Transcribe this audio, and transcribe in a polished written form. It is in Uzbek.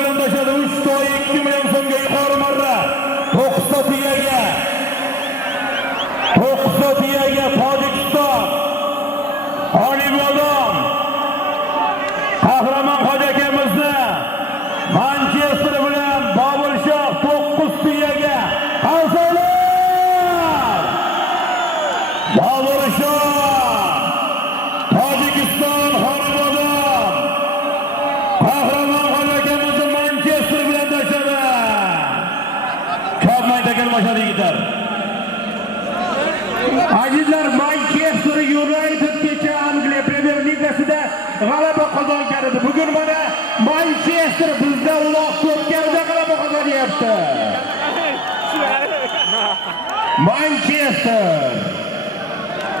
bilan tashladi. 3.2 million so'mga yuqori marra. 9 tiyaga. 9 tiyaga Tojikiston. Olibodom. Qahramon Hoji akamizni Manchester bilan Boburshoh 9 tiyaga. Qarsaylar! Boburshoh. Tojikiston Olibodom. Qahramon Hoji akamizni Manchester bilan tashladi. Chopmay takalmashadi yigitlar. Azizlar, Manchester United kecha Angliya Premier Ligasida g'alaba qozongan edi. Bugun mana Manchester bizda uloq ko'pkarida g'alaba qozonyapti. Manchester